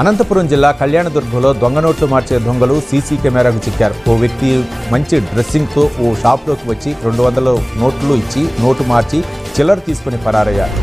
అనంతపురం జిల్లా కళ్యాణదుర్గంలో దొంగ నోట్లు మార్చే దొంగలు సీసీ కెమెరాకు చిక్కారు. ఓ వ్యక్తి మంచి డ్రెస్సింగ్తో ఓ షాప్లోకి వచ్చి 200 నోట్లు ఇచ్చి నోటు మార్చి చిల్లర తీసుకుని పరారయ్యారు.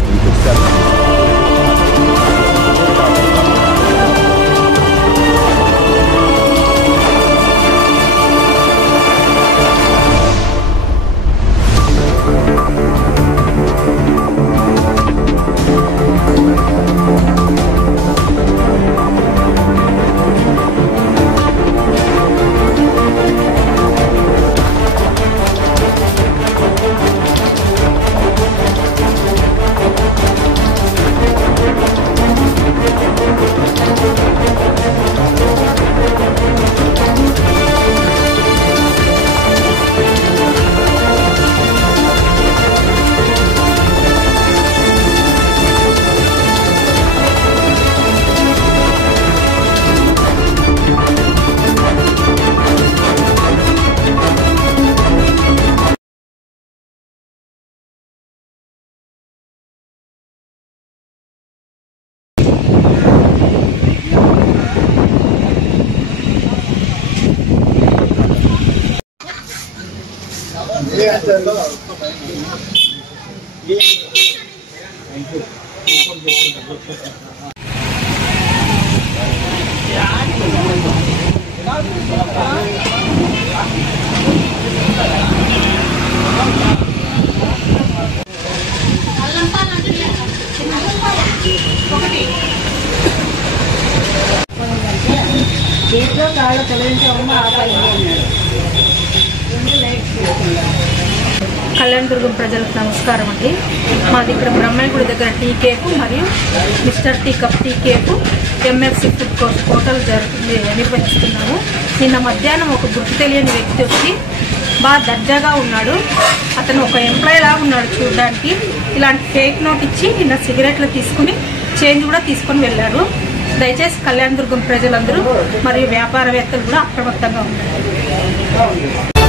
కళ్యాణదుర్గం ప్రజలకు నమస్కారం అండి. మాది ఇక్కడ బ్రహ్మయ్యగుడి దగ్గర టీ కేకు మరియు mister tea cup tea cake MFC food court hotel నిర్వహిస్తున్నాము. నిన్న మధ్యాహ్నం ఒక గుర్తు తెలియని వ్యక్తి వచ్చి బాగా దర్జాగా ఉన్నాడు. అతను ఒక ఎంప్లాయీ లాగా ఉన్నాడు చూడడానికి. ఇలాంటి ఫేక్ నోట్ ఇచ్చి నిన్న సిగరెట్లు తీసుకుని చేంజ్ కూడా తీసుకొని వెళ్ళారు. దయచేసి కళ్యాణదుర్గం ప్రజలందరూ మరియు వ్యాపారవేత్తలు కూడా అప్రమత్తంగా ఉన్నారు.